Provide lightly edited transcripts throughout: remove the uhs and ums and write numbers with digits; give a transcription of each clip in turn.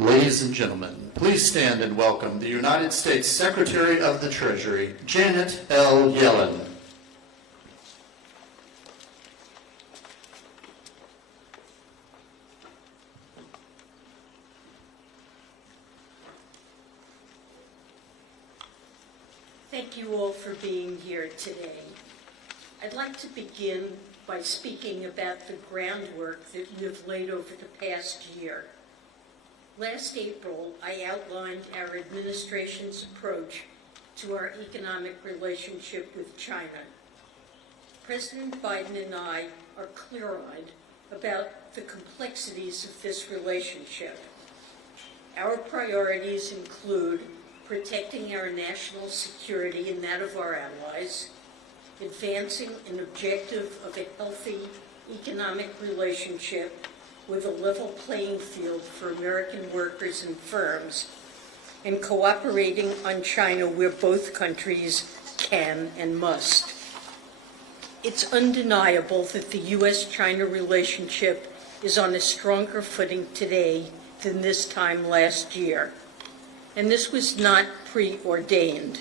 Ladies and gentlemen, please stand and welcome the United States Secretary of the Treasury, Janet L. Yellen. Thank you all for being here today. I'd like to begin by speaking about the groundwork that we have laid over the past year. Last April, I outlined our administration's approach to our economic relationship with China. President Biden and I are clear-eyed about the complexities of this relationship. Our priorities include protecting our national security and that of our allies, advancing an objective of a healthy economic relationship with a level playing field for American workers and firms, and cooperating on China where both countries can and must. It's undeniable that the U.S.-China relationship is on a stronger footing today than this time last year. And this was not preordained.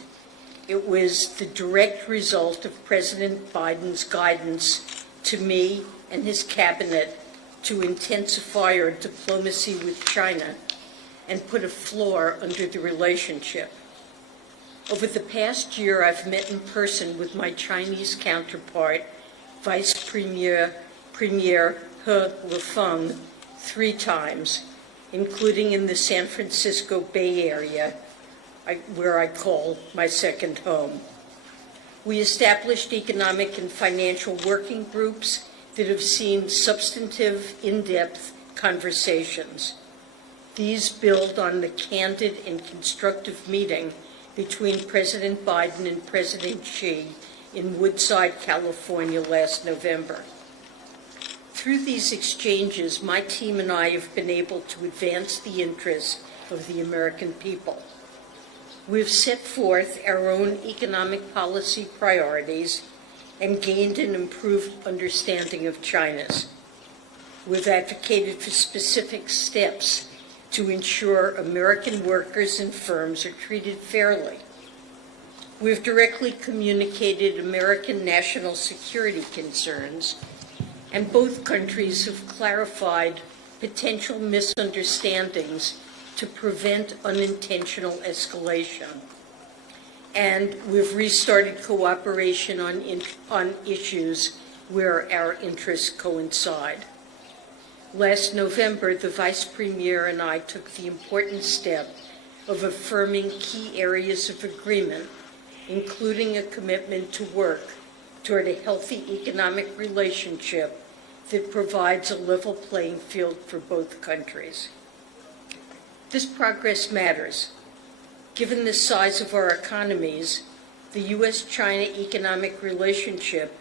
It was the direct result of President Biden's guidance to me and his cabinet to intensify our diplomacy with China and put a floor under the relationship. Over the past year, I've met in person with my Chinese counterpart, Vice Premier He Lifeng, 3 times, including in the San Francisco Bay Area, where I call my second home. We established economic and financial working groups that have seen substantive, in-depth conversations. These build on the candid and constructive meeting between President Biden and President Xi in Woodside, California last November. Through these exchanges, my team and I have been able to advance the interests of the American people. We've set forth our own economic policy priorities and gained an improved understanding of China's. We've advocated for specific steps to ensure American workers and firms are treated fairly. We've directly communicated American national security concerns, and both countries have clarified potential misunderstandings to prevent unintentional escalation. And we've restarted cooperation on issues where our interests coincide. Last November, the Vice Premier and I took the important step of affirming key areas of agreement, including a commitment to work toward a healthy economic relationship that provides a level playing field for both countries. This progress matters. Given the size of our economies, the U.S.-China economic relationship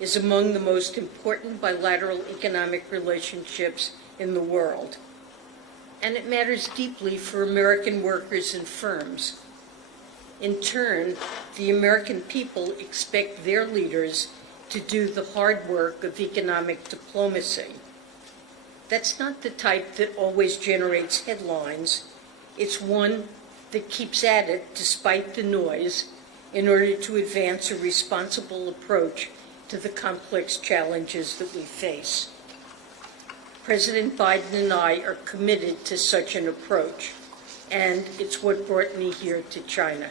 is among the most important bilateral economic relationships in the world. And it matters deeply for American workers and firms. In turn, the American people expect their leaders to do the hard work of economic diplomacy. That's not the type that always generates headlines. It's one that keeps at it despite the noise in order to advance a responsible approach to the complex challenges that we face. President Biden and I are committed to such an approach, and it's what brought me here to China.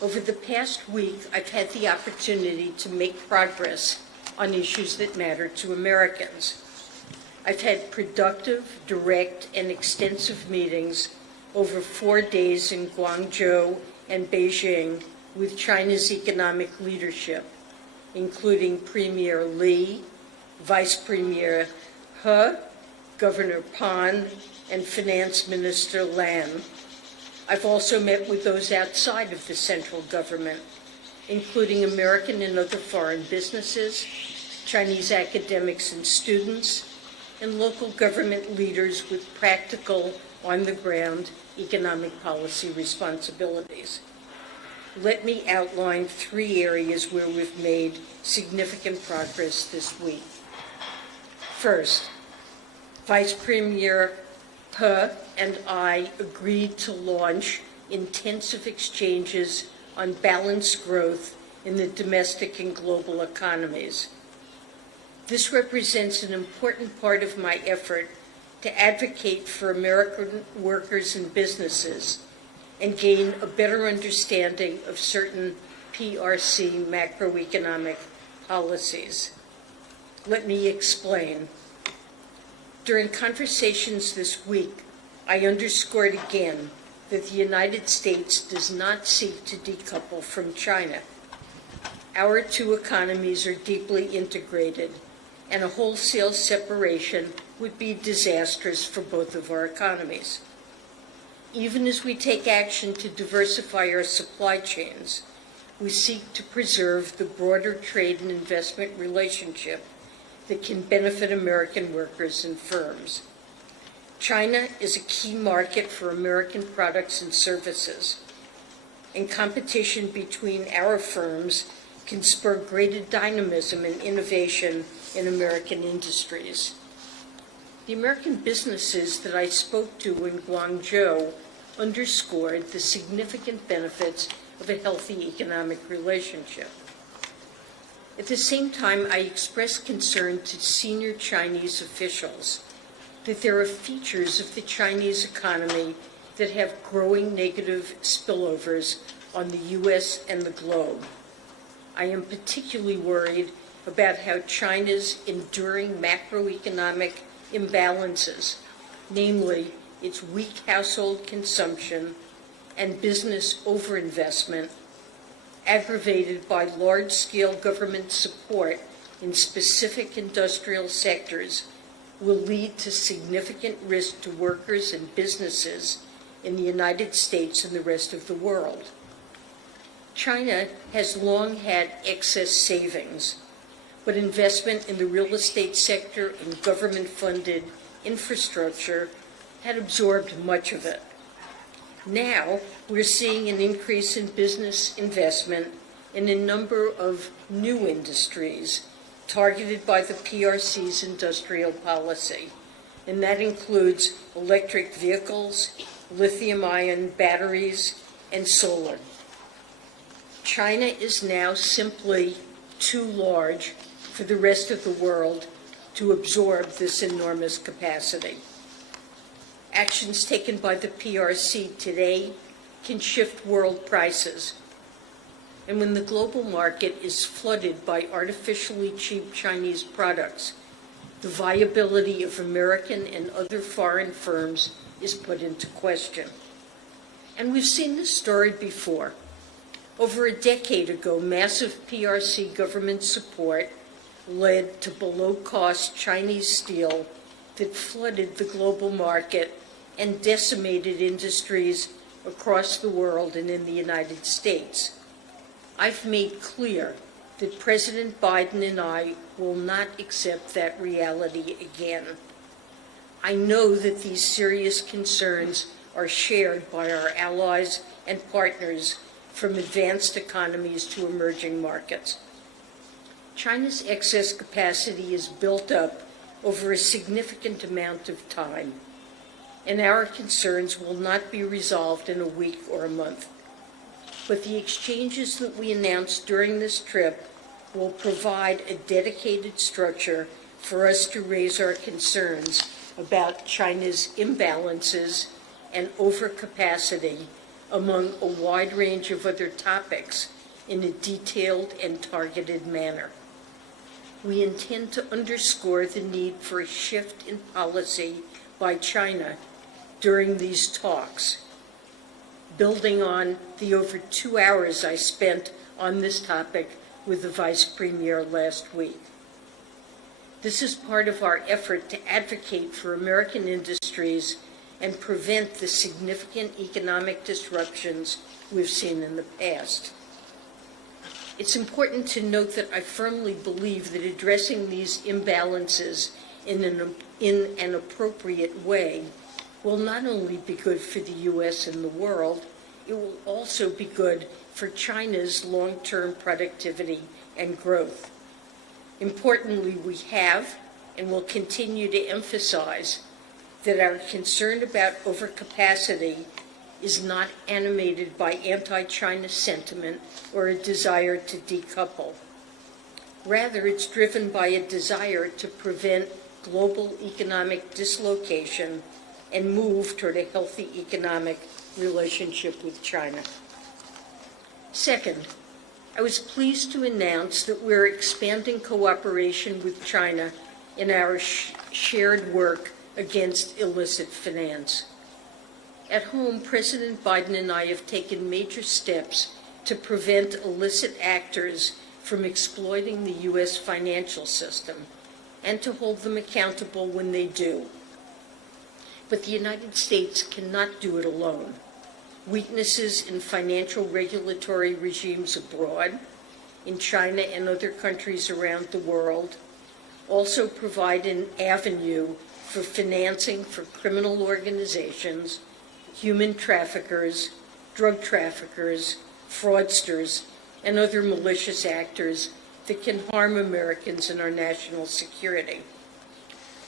Over the past week, I've had the opportunity to make progress on issues that matter to Americans. I've had productive, direct, and extensive meetings over 4 days in Guangzhou and Beijing with China's economic leadership, including Premier Li, Vice Premier He, Governor Pan, and Finance Minister Lam. I've also met with those outside of the central government, including American and other foreign businesses, Chinese academics and students, and local government leaders with practical, on-the-ground economic policy responsibilities. Let me outline 3 areas where we've made significant progress this week. First, Vice Premier He and I agreed to launch intensive exchanges on balanced growth in the domestic and global economies. This represents an important part of my effort to advocate for American workers and businesses and gain a better understanding of certain PRC macroeconomic policies. Let me explain. During conversations this week, I underscored again that the United States does not seek to decouple from China. Our two economies are deeply integrated, and a wholesale separation would be disastrous for both of our economies. Even as we take action to diversify our supply chains, we seek to preserve the broader trade and investment relationship that can benefit American workers and firms. China is a key market for American products and services, and competition between our firms can spur greater dynamism and innovation in American industries. The American businesses that I spoke to in Guangzhou underscored the significant benefits of a healthy economic relationship. At the same time, I expressed concern to senior Chinese officials that there are features of the Chinese economy that have growing negative spillovers on the U.S. and the globe. I am particularly worried about how China's enduring macroeconomic imbalances, namely its weak household consumption and business overinvestment, aggravated by large-scale government support in specific industrial sectors, will lead to significant risk to workers and businesses in the United States and the rest of the world. China has long had excess savings, but investment in the real estate sector and government-funded infrastructure had absorbed much of it. Now, we're seeing an increase in business investment in a number of new industries targeted by the PRC's industrial policy, and that includes electric vehicles, lithium-ion batteries, and solar. China is now simply too large for the rest of the world to absorb this enormous capacity. Actions taken by the PRC today can shift world prices. And when the global market is flooded by artificially cheap Chinese products, the viability of American and other foreign firms is put into question. And we've seen this story before. Over a decade ago, massive PRC government support led to below-cost Chinese steel that flooded the global market and decimated industries across the world and in the United States. I've made clear that President Biden and I will not accept that reality again. I know that these serious concerns are shared by our allies and partners from advanced economies to emerging markets. China's excess capacity is built up over a significant amount of time, and our concerns will not be resolved in a week or a month. But the exchanges that we announced during this trip will provide a dedicated structure for us to raise our concerns about China's imbalances and overcapacity among a wide range of other topics in a detailed and targeted manner. We intend to underscore the need for a shift in policy by China during these talks, building on the over 2 hours I spent on this topic with the Vice Premier last week. This is part of our effort to advocate for American industries and prevent the significant economic disruptions we've seen in the past. It's important to note that I firmly believe that addressing these imbalances in an appropriate way will not only be good for the U.S. and the world, it will also be good for China's long-term productivity and growth. Importantly, we have and will continue to emphasize that our concern about overcapacity is not animated by anti-China sentiment or a desire to decouple. Rather, it's driven by a desire to prevent global economic dislocation and move toward a healthy economic relationship with China. Second, I was pleased to announce that we're expanding cooperation with China in our shared work against illicit finance. At home, President Biden and I have taken major steps to prevent illicit actors from exploiting the U.S. financial system and to hold them accountable when they do. But the United States cannot do it alone. Weaknesses in financial regulatory regimes abroad, in China and other countries around the world, also provide an avenue for financing for criminal organizations, human traffickers, drug traffickers, fraudsters, and other malicious actors that can harm Americans and our national security.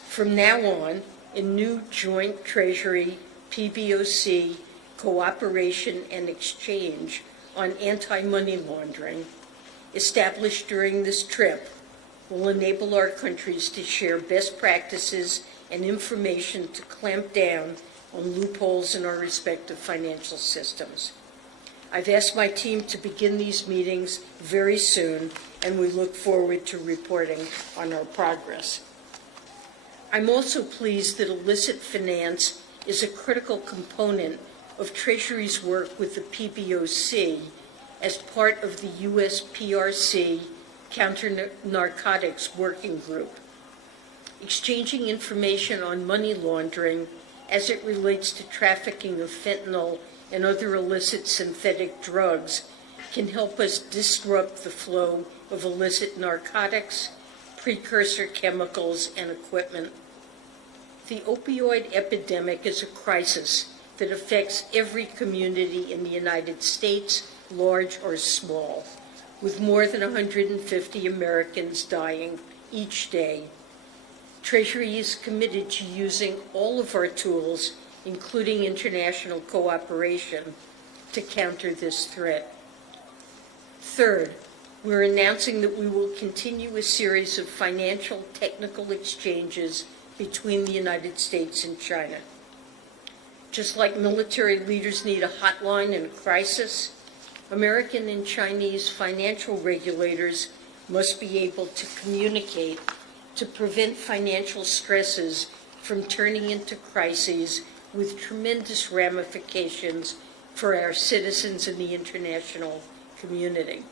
From now on, a new joint Treasury PBOC cooperation and exchange on anti-money laundering, established during this trip, will enable our countries to share best practices and information to clamp down on loopholes in our respective financial systems. I've asked my team to begin these meetings very soon, and we look forward to reporting on our progress. I'm also pleased that illicit finance is a critical component of Treasury's work with the PBOC as part of the U.S. PRC Counter-Narcotics Working Group. Exchanging information on money laundering as it relates to trafficking of fentanyl and other illicit synthetic drugs can help us disrupt the flow of illicit narcotics, precursor chemicals, and equipment. The opioid epidemic is a crisis that affects every community in the United States, large or small, with more than 150 Americans dying each day. Treasury is committed to using all of our tools, including international cooperation, to counter this threat. Third, we're announcing that we will continue a series of financial technical exchanges between the United States and China. Just like military leaders need a hotline in a crisis, American and Chinese financial regulators must be able to communicate to prevent financial stresses from turning into crises with tremendous ramifications for our citizens and the international community.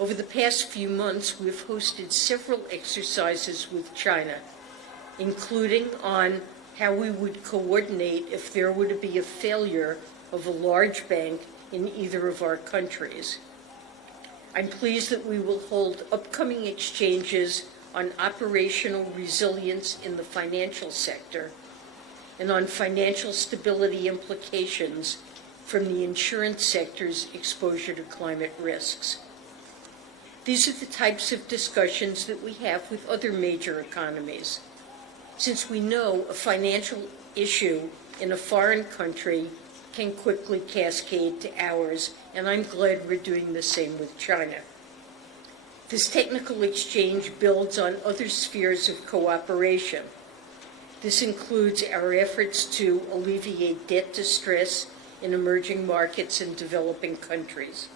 Over the past few months, we've hosted several exercises with China, including on how we would coordinate if there were to be a failure of a large bank in either of our countries. I'm pleased that we will hold upcoming exchanges on operational resilience in the financial sector and on financial stability implications from the insurance sector's exposure to climate risks. These are the types of discussions that we have with other major economies. Since we know a financial issue in a foreign country can quickly cascade to ours, and I'm glad we're doing the same with China. This technical exchange builds on other spheres of cooperation. This includes our efforts to alleviate debt distress in emerging markets and developing countries.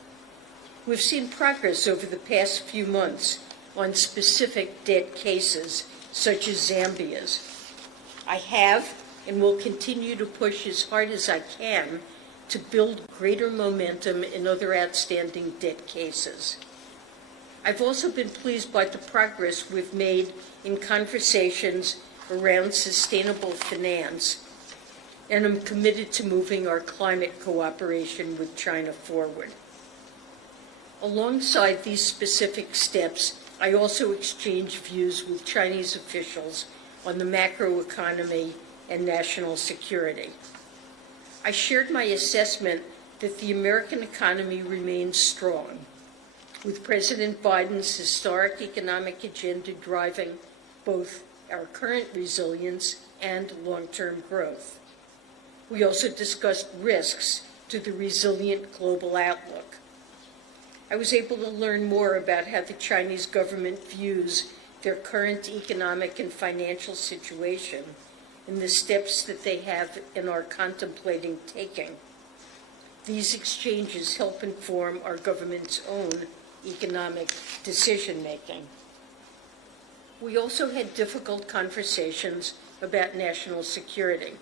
We've seen progress over the past few months on specific debt cases, such as Zambia's. I have and will continue to push as hard as I can to build greater momentum in other outstanding debt cases. I've also been pleased by the progress we've made in conversations around sustainable finance, and I'm committed to moving our climate cooperation with China forward. Alongside these specific steps, I also exchange views with Chinese officials on the macroeconomy and national security. I shared my assessment that the American economy remains strong, with President Biden's historic economic agenda driving both our current resilience and long-term growth. We also discussed risks to the resilient global outlook. I was able to learn more about how the Chinese government views their current economic and financial situation and the steps that they have and are contemplating taking. These exchanges help inform our government's own economic decision-making. We also had difficult conversations about national security.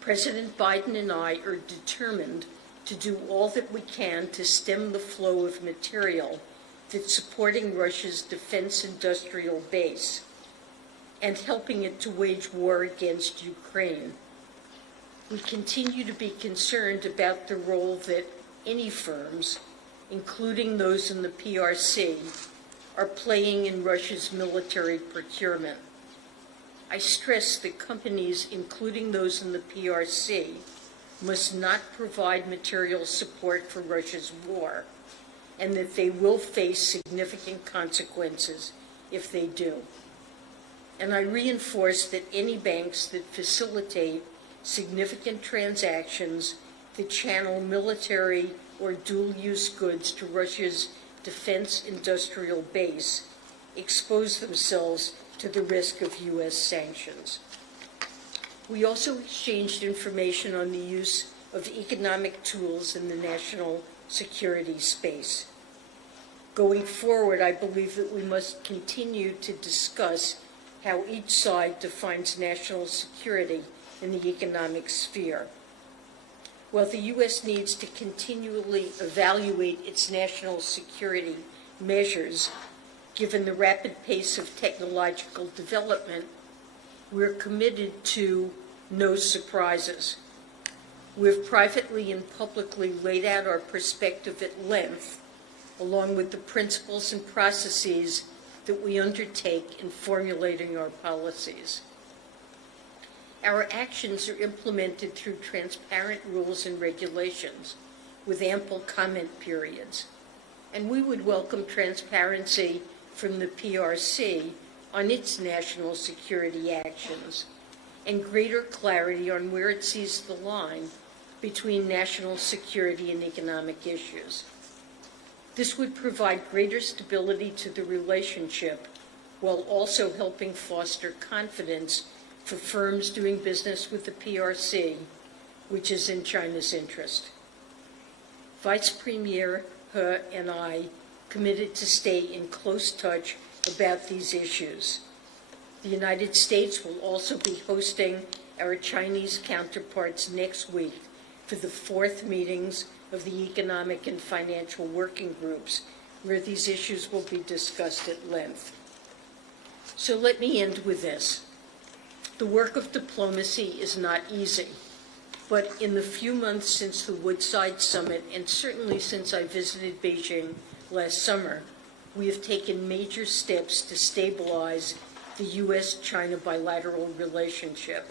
President Biden and I are determined to do all that we can to stem the flow of material that's supporting Russia's defense industrial base and helping it to wage war against Ukraine. We continue to be concerned about the role that any firms, including those in the PRC, are playing in Russia's military procurement. I stress that companies, including those in the PRC, must not provide material support for Russia's war, and that they will face significant consequences if they do. And I reinforce that any banks that facilitate significant transactions that channel military or dual-use goods to Russia's defense industrial base expose themselves to the risk of U.S. sanctions. We also exchanged information on the use of economic tools in the national security space. Going forward, I believe that we must continue to discuss how each side defines national security in the economic sphere. While the U.S. needs to continually evaluate its national security measures, given the rapid pace of technological development, we're committed to no surprises. We've privately and publicly laid out our perspective at length, along with the principles and processes that we undertake in formulating our policies. Our actions are implemented through transparent rules and regulations with ample comment periods. And we would welcome transparency from the PRC on its national security actions and greater clarity on where it sees the line between national security and economic issues. This would provide greater stability to the relationship while also helping foster confidence for firms doing business with the PRC, which is in China's interest. Vice Premier He and I committed to stay in close touch about these issues. The United States will also be hosting our Chinese counterparts next week for the fourth meetings of the Economic and Financial Working Groups, where these issues will be discussed at length. So let me end with this. The work of diplomacy is not easy, but in the few months since the Woodside Summit, and certainly since I visited Beijing last summer, we have taken major steps to stabilize the U.S.-China bilateral relationship.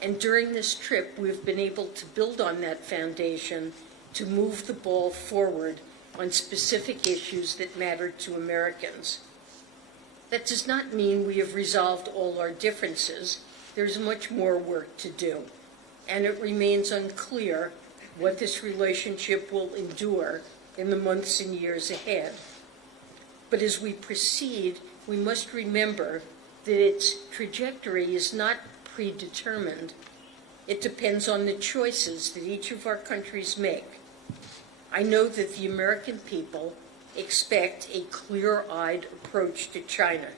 And during this trip, we've been able to build on that foundation to move the ball forward on specific issues that matter to Americans. That does not mean we have resolved all our differences. There's much more work to do, and it remains unclear what this relationship will endure in the months and years ahead. But as we proceed, we must remember that its trajectory is not predetermined. It depends on the choices that each of our countries make. I know that the American people expect a clear-eyed approach to China,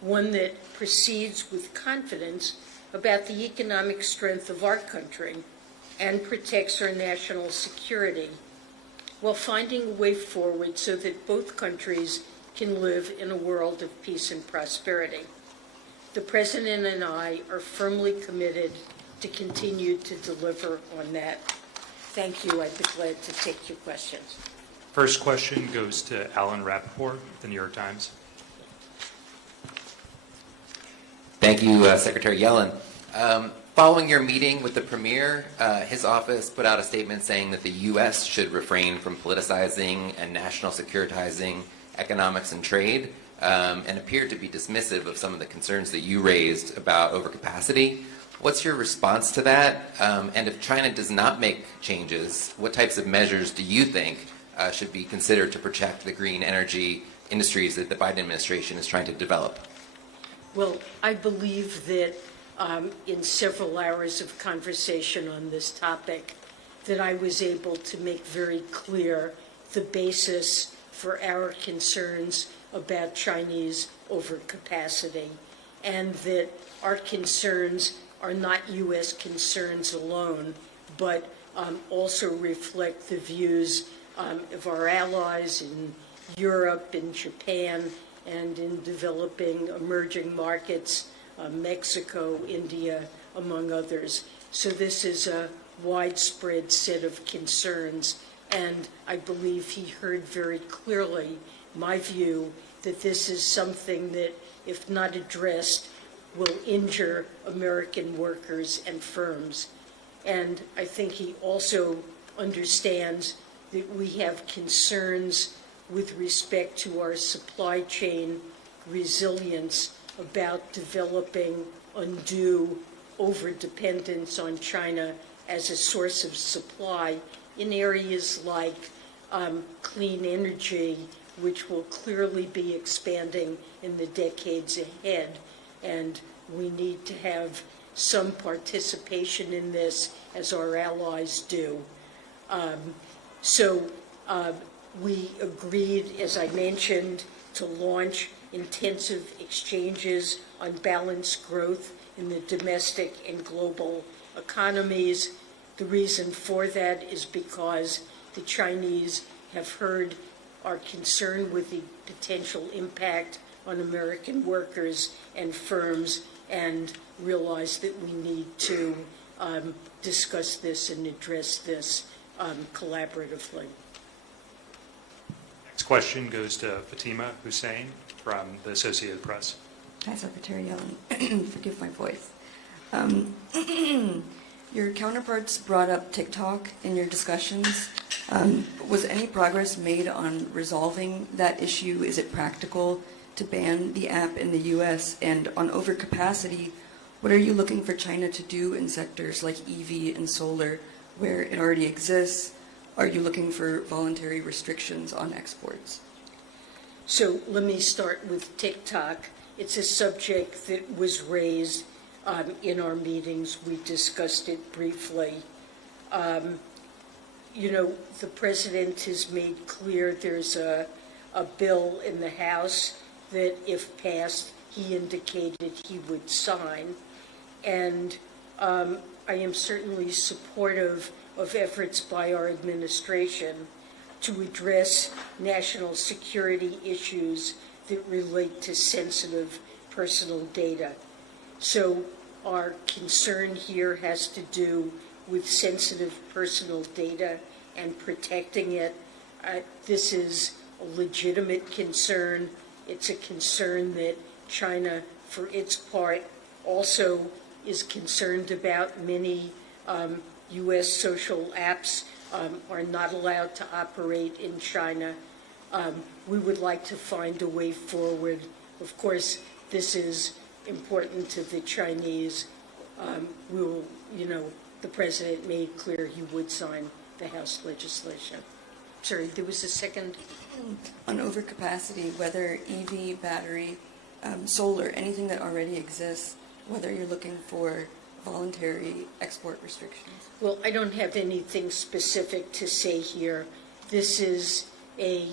one that proceeds with confidence about the economic strength of our country and protects our national security, while finding a way forward so that both countries can live in a world of peace and prosperity. The President and I are firmly committed to continue to deliver on that. Thank you. I'd be glad to take your questions. First question goes to Alan Rappaport, The New York Times. Thank you, Secretary Yellen. Following your meeting with the Premier, his office put out a statement saying that the U.S. should refrain from politicizing and national securitizing economics and trade. and appeared to be dismissive of some of the concerns that you raised about overcapacity. What's your response to that? And if China does not make changes, what types of measures do you think should be considered to protect the green energy industries that the Biden administration is trying to develop? Well, I believe that in several hours of conversation on this topic, that I was able to make very clear the basis for our concerns about Chinese overcapacity, and that our concerns are not U.S. concerns alone, but also reflect the views of our allies in Europe, in Japan, and in developing emerging markets, Mexico, India, among others. So this is a widespread set of concerns, and I believe he heard very clearly my view that this is something that, if not addressed, will injure American workers and firms. And I think he also understands that we have concerns with respect to our supply chain resilience about developing undue overdependence on China as a source of supply in areas like clean energy, which will clearly be expanding in the decades ahead. And we need to have some participation in this, as our allies do. We agreed, as I mentioned, to launch intensive exchanges on balanced growth in the domestic and global economies. The reason for that is because the Chinese have heard our concern with the potential impact on American workers and firms, and realize that we need to discuss this and address this collaboratively. Next question goes to Fatima Hussein from the Associated Press. Hi, Secretary Yellen. Forgive my voice. Your counterparts brought up TikTok in your discussions. Was any progress made on resolving that issue? Is it practical to ban the app in the U.S.? And on overcapacity, what are you looking for China to do in sectors like EV and solar, where it already exists? Are you looking for voluntary restrictions on exports? So let me start with TikTok. It's a subject that was raised in our meetings. We discussed it briefly. The president has made clear there's a bill in the House that, if passed, he indicated he would sign. And I am certainly supportive of efforts by our administration to address national security issues that relate to sensitive personal data. So our concern here has to do with sensitive personal data and protecting it. This is a legitimate concern. It's a concern that China, for its part, also is concerned about. Many U.S. social apps are not allowed to operate in China. We would like to find a way forward. Of course, this is important to the Chinese. The president made clear he would sign the House legislation. Sorry, there was a second. On overcapacity, whether EV, battery, solar, anything that already exists, whether you're looking for voluntary export restrictions? Well, I don't have anything specific to say here. This is a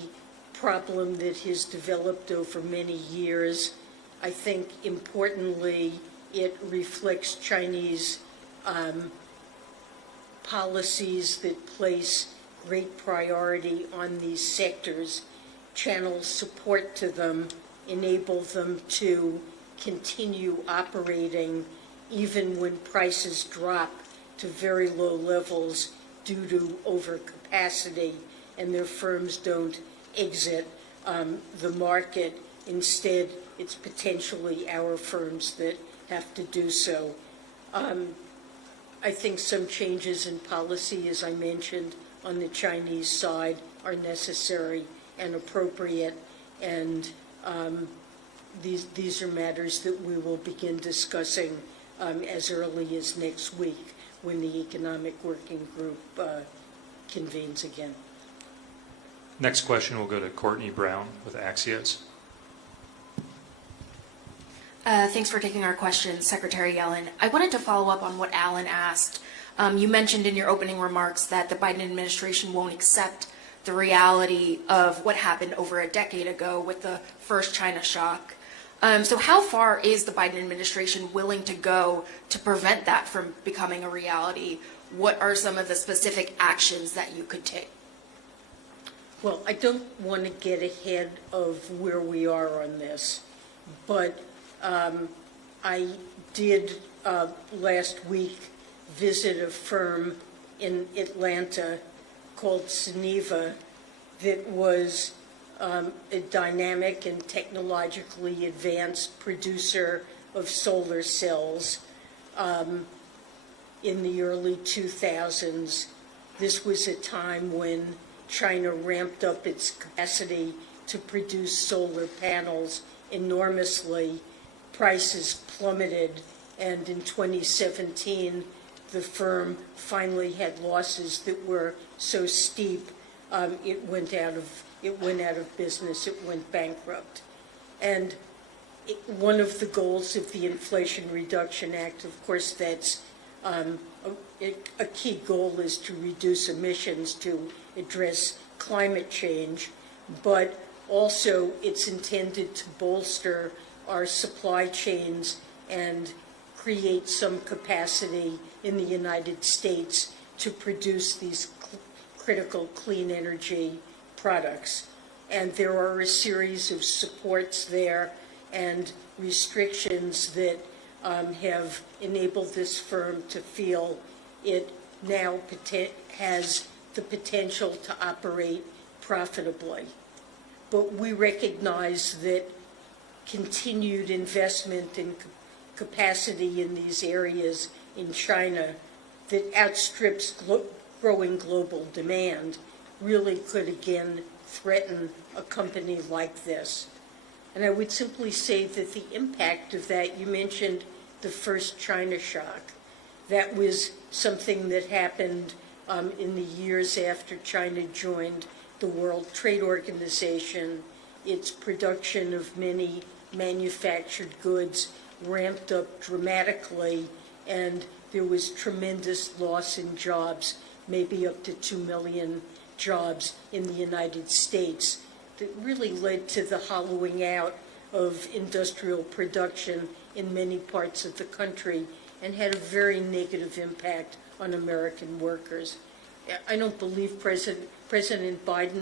problem that has developed over many years. I think, importantly, it reflects Chinese policies that place great priority on these sectors, channel support to them, enable them to continue operating even when prices drop to very low levels due to overcapacity, and their firms don't exit the market. Instead, it's potentially our firms that have to do so. I think some changes in policy, as I mentioned, on the Chinese side are necessary and appropriate, and these are matters that we will begin discussing as early as next week when the Economic Working Group convenes again. Next question will go to Courtney Brown with Axios. Thanks for taking our question, Secretary Yellen. I wanted to follow up on what Alan asked. You mentioned in your opening remarks that the Biden administration won't accept the reality of what happened over a decade ago with the first China shock. So how far is the Biden administration willing to go to prevent that from becoming a reality? What are some of the specific actions that you could take? Well, I don't want to get ahead of where we are on this, but I did last week visit a firm in Atlanta called Suniva that was a dynamic and technologically advanced producer of solar cells in the early 2000s. This was a time when China ramped up its capacity to produce solar panels enormously. Prices plummeted, and in 2017, the firm finally had losses that were so steep it went out of business. It went bankrupt. And one of the goals of the Inflation Reduction Act, of course, that's a key goal is to reduce emissions to address climate change, but also it's intended to bolster our supply chains and create some capacity in the United States to produce these critical clean energy products. And there are a series of supports there and restrictions that have enabled this firm to feel it now has the potential to operate profitably. But we recognize that continued investment in capacity in these areas in China that outstrips growing global demand really could again threaten a company like this. And I would simply say that the impact of that, you mentioned the first China shock. That was something that happened in the years after China joined the World Trade Organization. Its production of many manufactured goods ramped up dramatically, and there was tremendous loss in jobs, maybe up to 2 million jobs in the United States, that really led to the hollowing out of industrial production in many parts of the country and had a very negative impact on American workers. I don't believe President Biden,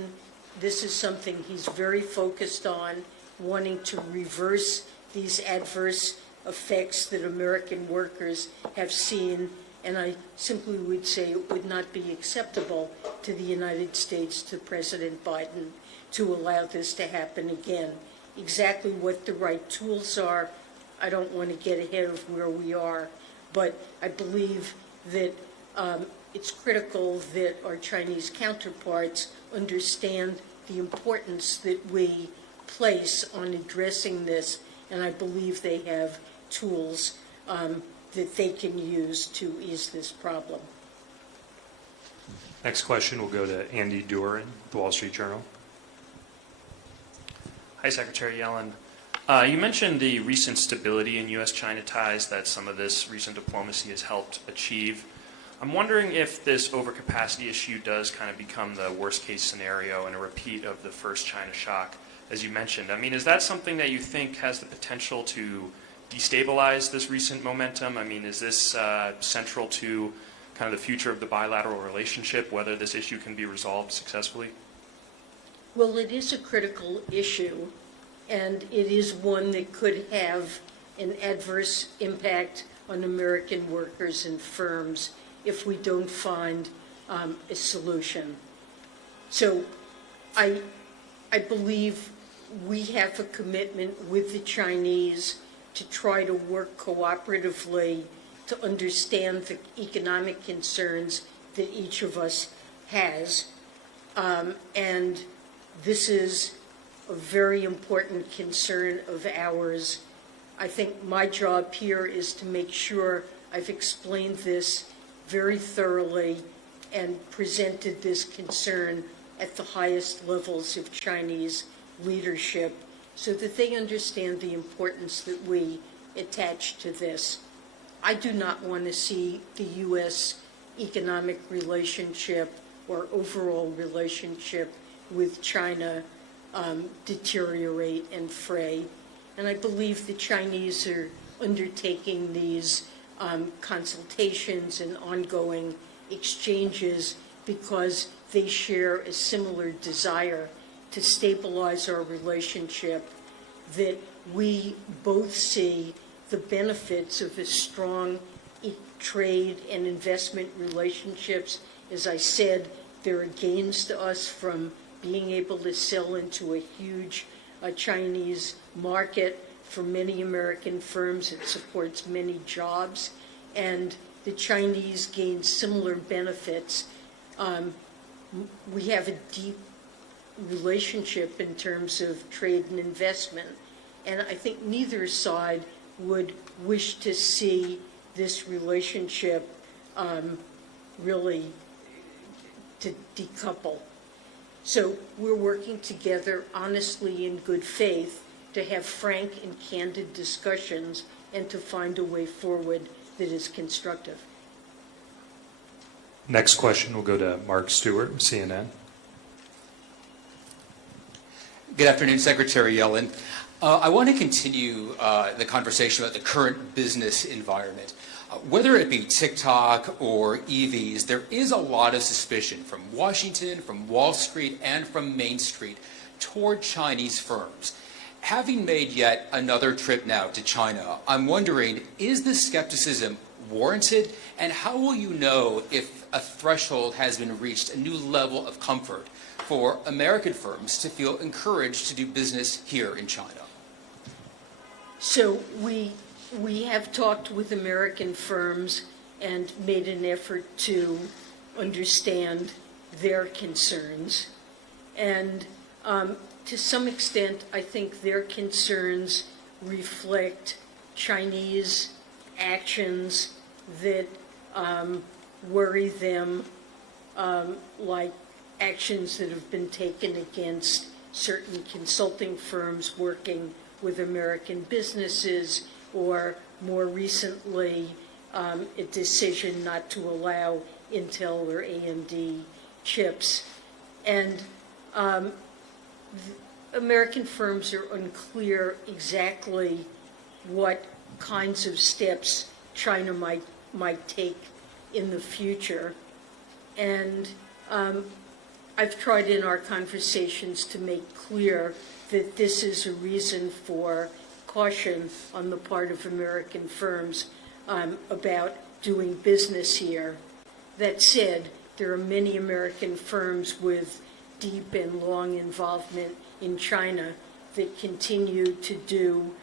this is something he's very focused on, wanting to reverse these adverse effects that American workers have seen, and I simply would say it would not be acceptable to the United States, to President Biden, to allow this to happen again. Exactly what the right tools are, I don't want to get ahead of where we are, but I believe that it's critical that our Chinese counterparts understand the importance that we place on addressing this, and I believe they have tools that they can use to ease this problem. Next question will go to Andy Durin, The Wall Street Journal. Hi, Secretary Yellen. You mentioned the recent stability in U.S.-China ties that some of this recent diplomacy has helped achieve. I'm wondering if this overcapacity issue does kind of become the worst-case scenario and a repeat of the first China shock, as you mentioned. I mean, is that something that you think has the potential to destabilize this recent momentum? I mean, is this central to kind of the future of the bilateral relationship, whether this issue can be resolved successfully? Well, it is a critical issue, and it is one that could have an adverse impact on American workers and firms if we don't find a solution. So I believe we have a commitment with the Chinese to try to work cooperatively to understand the economic concerns that each of us has. And this is a very important concern of ours. I think my job here is to make sure I've explained this very thoroughly and presented this concern at the highest levels of Chinese leadership so that they understand the importance that we attach to this. I do not want to see the U.S. economic relationship or overall relationship with China deteriorate and fray. And I believe the Chinese are undertaking these consultations and ongoing exchanges because they share a similar desire to stabilize our relationship, that we both see the benefits of a strong trade and investment relationships. As I said, there are gains to us from being able to sell into a huge Chinese market. For many American firms, it supports many jobs, and the Chinese gain similar benefits. We have a deep relationship in terms of trade and investment, and I think neither side would wish to see this relationship really to decouple. So we're working together honestly in good faith to have frank and candid discussions and to find a way forward that is constructive. Next question will go to Mark Stewart, CNN. Good afternoon, Secretary Yellen. I want to continue the conversation about the current business environment. Whether it be TikTok or EVs, there is a lot of suspicion from Washington, from Wall Street, and from Main Street toward Chinese firms. Having made yet another trip now to China, I'm wondering, is this skepticism warranted? And how will you know if a threshold has been reached, a new level of comfort for American firms to feel encouraged to do business here in China? So we have talked with American firms and made an effort to understand their concerns. And to some extent, I think their concerns reflect Chinese actions that worry them, like actions that have been taken against certain consulting firms working with American businesses, or more recently, a decision not to allow Intel or AMD chips. And American firms are unclear exactly what kinds of steps China might take in the future. And I've tried in our conversations to make clear that this is a reason for caution on the part of American firms about doing business here. That said, there are many American firms with deep and long involvement in China that continue to do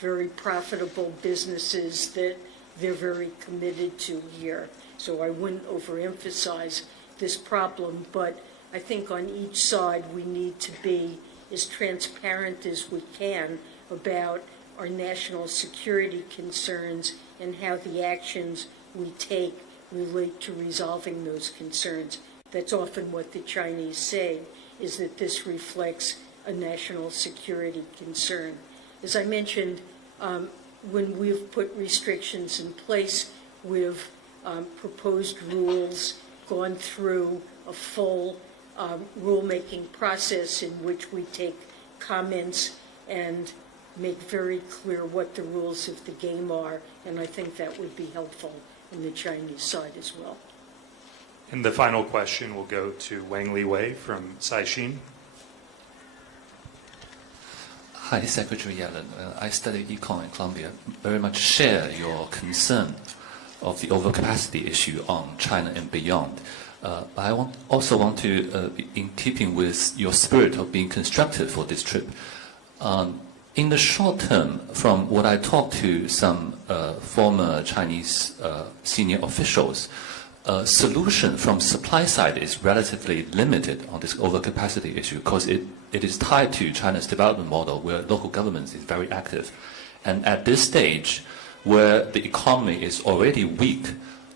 very profitable businesses that they're very committed to here. So I wouldn't overemphasize this problem, but I think on each side we need to be as transparent as we can about our national security concerns and how the actions we take relate to resolving those concerns. That's often what the Chinese say, is that this reflects a national security concern. As I mentioned, when we've put restrictions in place, we've proposed rules, gone through a full rulemaking process in which we take comments and make very clear what the rules of the game are, and I think that would be helpful on the Chinese side as well. And the final question will go to Wang Liwei from Caixin. Hi, Secretary Yellen. I studied econ in Columbia. Very much share your concern of the overcapacity issue on China and beyond. I also want to, in keeping with your spirit of being constructive for this trip, in the short term, from what I talked to some former Chinese senior officials, solution from supply side is relatively limited on this overcapacity issue because it is tied to China's development model where local governments is very active. And at this stage, where the economy is already weak,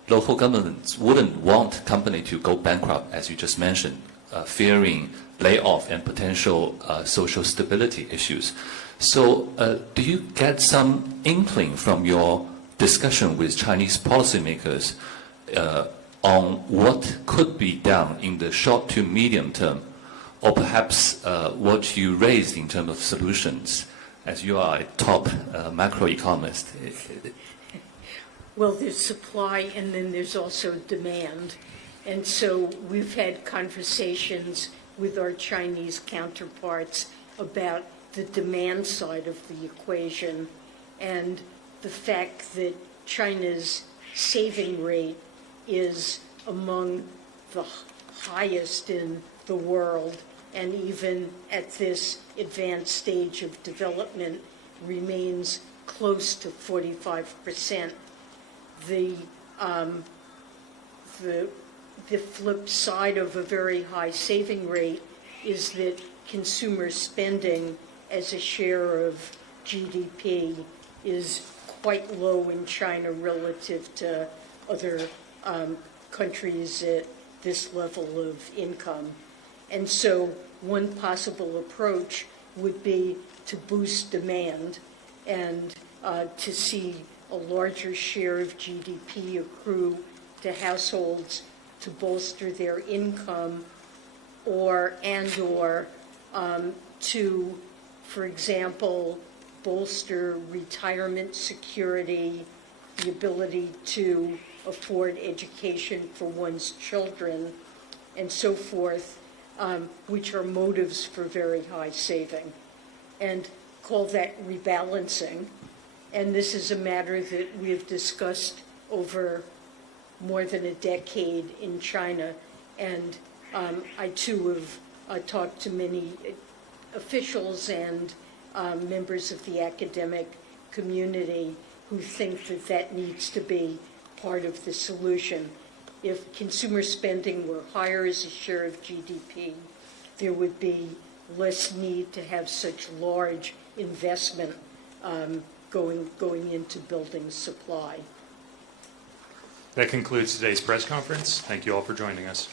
local governments wouldn't want company to go bankrupt, as you just mentioned, fearing layoff and potential social stability issues. So do you get some inkling from your discussion with Chinese policymakers on what could be done in the short to medium term, or perhaps what you raised in terms of solutions, as you are a top macroeconomist? Well, there's supply and then there's also demand. And so we've had conversations with our Chinese counterparts about the demand side of the equation and the fact that China's saving rate is among the highest in the world, and even at this advanced stage of development remains close to 45%. The flip side of a very high saving rate is that consumer spending as a share of GDP is quite low in China relative to other countries at this level of income. And so one possible approach would be to boost demand and to see a larger share of GDP accrue to households to bolster their income, or to, for example, bolster retirement security, the ability to afford education for one's children, and so forth, which are motives for very high saving, and call that rebalancing. And this is a matter that we have discussed over more than a decade in China, and I too have talked to many officials and members of the academic community who think that that needs to be part of the solution. If consumer spending were higher as a share of GDP, there would be less need to have such large investment going into building supply. That concludes today's press conference. Thank you all for joining us.